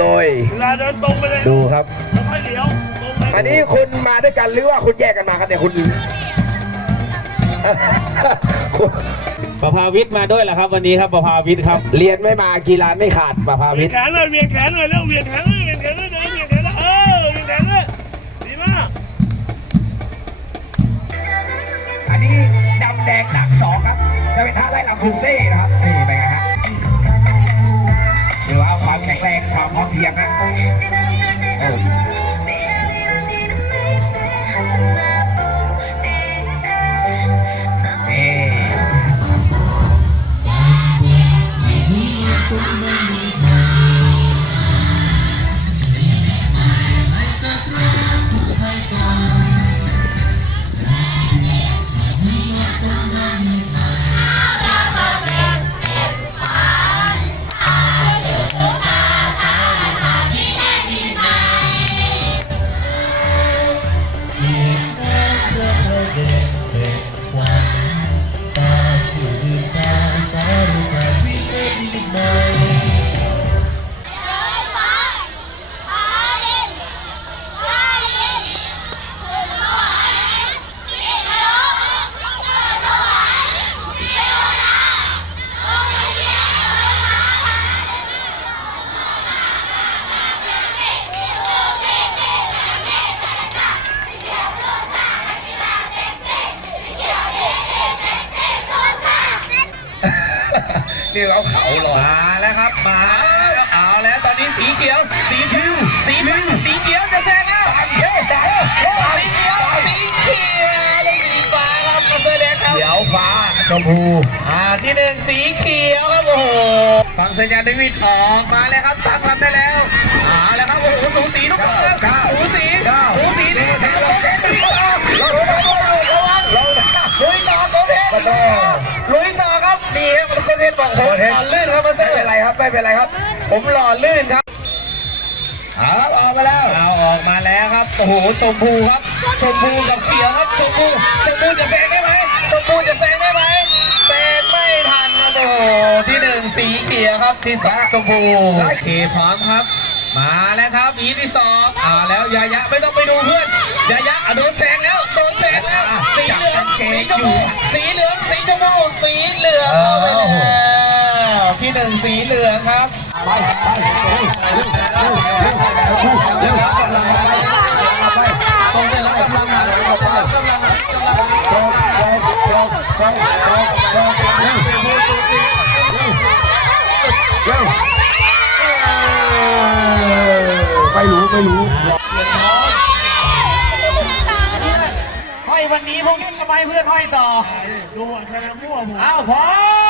โดย เวลาเดินตรงไปเลยดูครับ แล้วค่อยเลี้ยวตรงไปอันนี้คุณมาด้วยกันหรือว่าคุณแยกกันมาครับเนี่ยคุณคุณประภาวิทย์มาด้วยเหรอครับ วันนี้ครับประภาวิทย์ครับ เรียนไม่มากีฬาไม่ขาดประภาเวีวิยทนย์แขนเลยเวียนแขนเลยแล้วเวียนแขนเลยเวียนแขนเลยเดินเวียนแขนเลยเออเวียนแขนเลยดีมากอันนี้ดำแดงหนักสองครับ จะเป็นท่าไล่ลำคูเซ่นะครับนี่ พร้อมเพรียงนะ นี่เขาเขาหรอมาแล้วครับมาแล้วเอาแล้วตอนนี้สีเขียว สีเขียวสีฟ้าสีเขียวจะแซงแล้วเฮ้ยดาวเฮ้ยสีเขียวสีเขียวและสีฟ้าครับมาเสื้อแดงครับเขียวฟ้าชมพูอ่าที่หนึ่งสีเขียวครับโอ้โหฟังสัญญาณดวิดออกมาเลยครับตั้งลำได้แล้วเอาแล้วครับโอ้โหสูสีทุกคนครับเก้าสูสีเก้าสูสีนี่ทุกใช่คนเราแข่ง ไรครับไม่เป็นไรครับ ผมหล่อลื่นครับเอาออกมาแล้วเอาออกมาแล้วครับโอ้โหชมพูครับ ชมพูกับเขียวครับชมพูชมพูจะแซงได้ไหมชมพูจะแซงได้ไหมแซงไม่ทันครับโอ้โหที่หนึ่งสีเขียวครับที่สองชมพูโอเคพร้อมครับ มาแล้วครับอีที่สองเอาแล้วยายะไม่ต้องไปดูเพื่อนยายะอะโดนแซงแล้วโดนแซงแล้วสีเหลืองสีชมพูสีเหลืองสีชมพูสีเหลืองเข้าไปแล้วที่ห นึ่งสีเหลืองครับไปไปเร็วเร็วเร็วเร็วเร็วกำลังไปตรงเส้นแล้วกำลังกำลังกำลังกำลังกำลังไม่รู้ไม่รู้ห้อยวันนี้พวกนี้ทำไมเพื่อนห้อยต่อดูอะคะแนนมั่วผมอ้าวพอ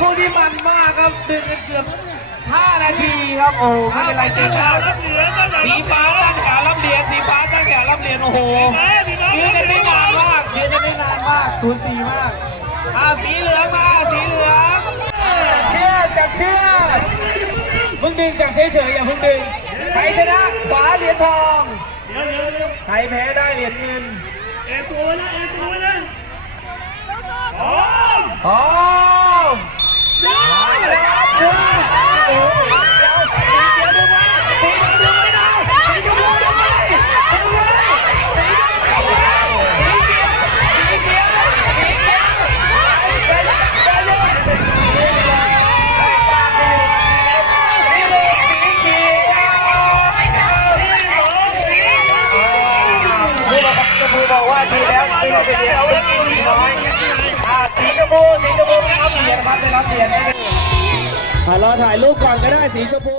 คู่ที่มันมากครับดึงกันเกือบ5นาทีครับโอ้โหไม่เป็นไรเก่งครับสีฟ้าตั้งขารับเหรียญสีฟ้าตั้งขารับเหรียญโอ้โหยืนกันไม่นานมากยืนกันไม่นานมากสูสีมากอ่าสีเหลืองมาสีเหลืองเชื่อจับเชื่อมึงดึงจับเฉยๆอย่าเพิ่งดึงใครชนะขวาเหรียญทองเดี๋ยวเดี๋ยวเดี๋ยวใครแพ้ได้เหรียญเงินเอ็นตัวนะเอ็นตัวนะโอ้ บอกว่าทีแล้วทีน้อย สีชมพูสีชมพูได้รับเหรียญครับได้รับเหรียญรอถ่ายรูปก่อนก็ได้สีชมพู